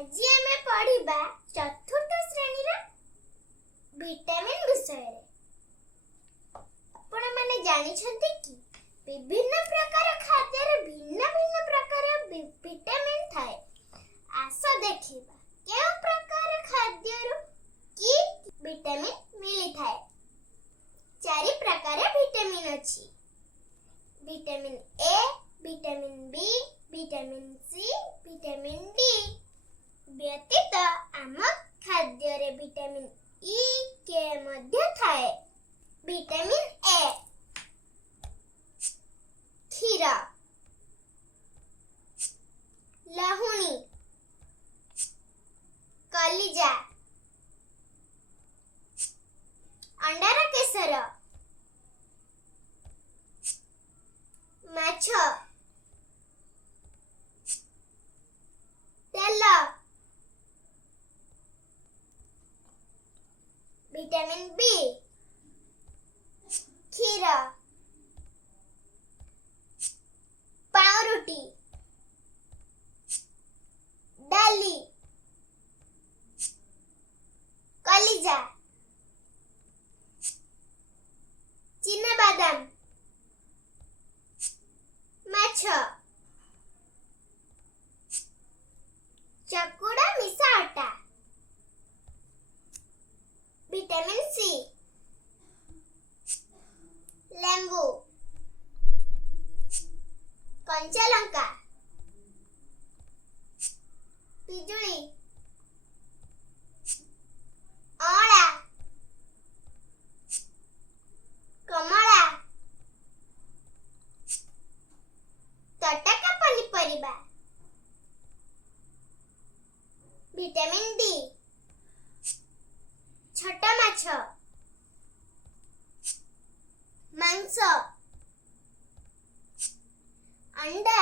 ଆଜି ଆମେ ପଢିବା ଚତୁର୍ଥ ଶ୍ରେଣୀର ଭିଟାମିନ୍ ବିଷୟରେ। ଆପଣମାନେ ଜାଣିଛନ୍ତି କି ବିଭିନ୍ନ ପ୍ରକାର ଖାଦ୍ୟରେ ଭିନ୍ନ ଭିନ୍ନ ପ୍ରକାର ଭିଟାମିନ୍ ଥାଏ। ଆସ ଦେଖିବା କେଉଁ ପ୍ରକାର ଖାଦ୍ୟରୁ କି ଭିଟାମିନ୍ ମିଳିଥାଏ। 4 ପ୍ରକାର ଭିଟାମିନ୍ ଅଛି। Vitamin A, vitamin B, vitamin C, vitamin D ବ୍ୟତୀତ ଆମ ଖାଦ୍ୟରେ ଭିଟାମିନ୍ ଇ, କେ ମଧ୍ୟ ଥାଏ। ଭିଟାମିନ୍ ଏ କ୍ଷୀର, ଲହୁଣୀ, କଲିଜା, ଅଣ୍ଡାର କେଶର, ମାଛ, ତେଲ। ଭିଟାମିନ୍ ବି କ୍ଷୀର, ପାଉଁରୁଟି, ଡାଲି, କଲିଜା, ଚିନାବାଦାମ, ମାଛ, ଚକୁଡ଼ା ମିଶା ଅଟା। ଭିଟାମିନ୍ ସି ଲେମ୍ବୁ, କଞ୍ଚା ଲଙ୍କା, ପିଜୁଳି, ଅଁଳା, କମଳା, ତଟକା ପନିପରିବା। ଭିଟାମିନ୍ ଡି ଛୋଟ ମାଛ, ମାଂସ, ଅଣ୍ଡା,